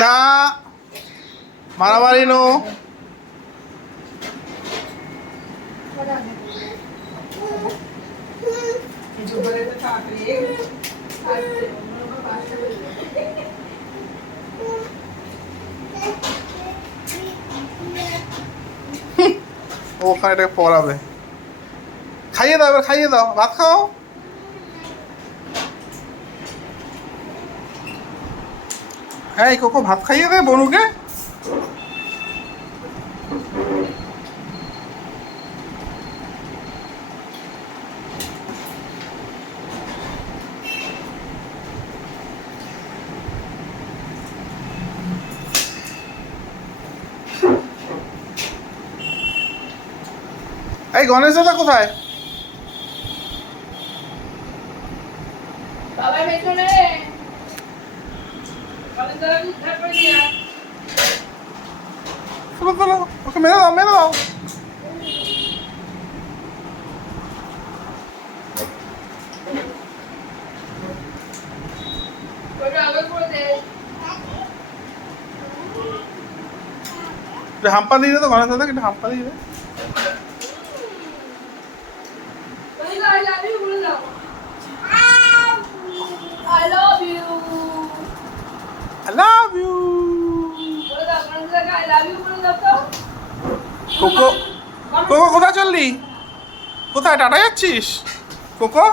না মারামারি নো। ওখানে এটাকে পড়াবে। খাইয়ে দাও, এবার খাইয়ে দাও, ভাত খাও। হ্যাঁ কোকো ভাত খাইয়ে দে বনুকে। এই গণেশ দাদা কোথায়? ওকে মেরে দাও, মেরে দাও। হাম্পা দিয়ে দে তো গণেশ দাদা, একটু হাম্পা দিয়ে দে। I love you. Cocoa, cocoa কোথায় চললি? কোথায় টাটা যাচ্ছিস? Cocoa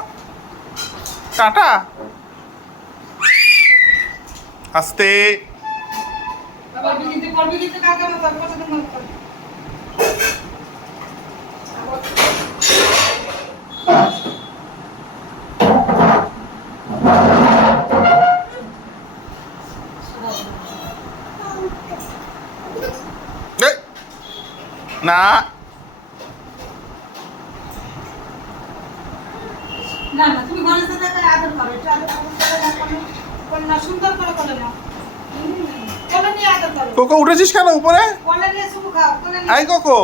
tata. আস্তে। না না না তুমি গণেশ দাদাকে আদর করো, একটু আদর করো না, সুন্দর করে করো না। কোলে নিয়ে আদর করো। কোকো উঠেছিস কেন উপরে? কোলে নিয়ে শুধু খাও, কোলে নিয়ে। আই কোকো,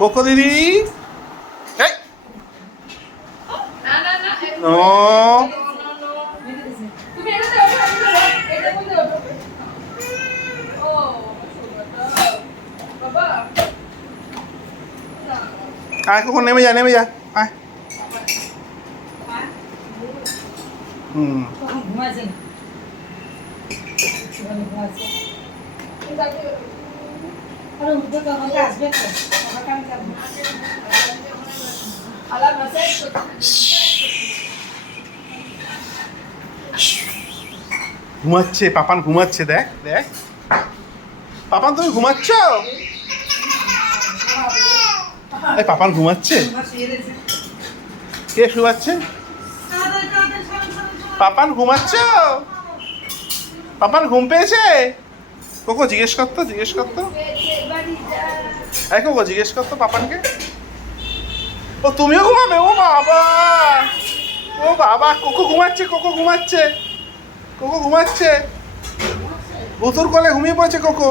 কোকো দিদি। এই না না না ও তুমি এটা ওঠো, এটা কোন দিকে ওঠো? ও বাবা আয় কোকো নেমে যা, নেমে যা, আয়। হুম তখন ঘুমাইছে না, ঘুমাইছে। আরে উঠবে তো, আমাকে আসবে তো, আমাকে আমি যাবো। আলা মেসেজ ঘুমাচ্ছে, পাপান ঘুমাচ্ছে, দেখ দেখ। পাপান তুমি ঘুমাচ্ছ? এই পাপান ঘুমাচ্ছে। কে শুয়াচ্ছে? পাপান ঘুমাচ্ছ? পাপান ঘুম পেয়েছে? কোকো জিজ্ঞেস করতো, জিজ্ঞেস করতো। এই কোকো জিজ্ঞেস করতো পাপানকে। ও তুমিও ঘুমাবে? ও বাবা, ও বাবা, কোকো ঘুমাচ্ছে, কোকো ঘুমাচ্ছে, কোকো ঘুমাচ্ছে। ভুতুর কোলে ঘুমিয়ে পড়েছে কোকো।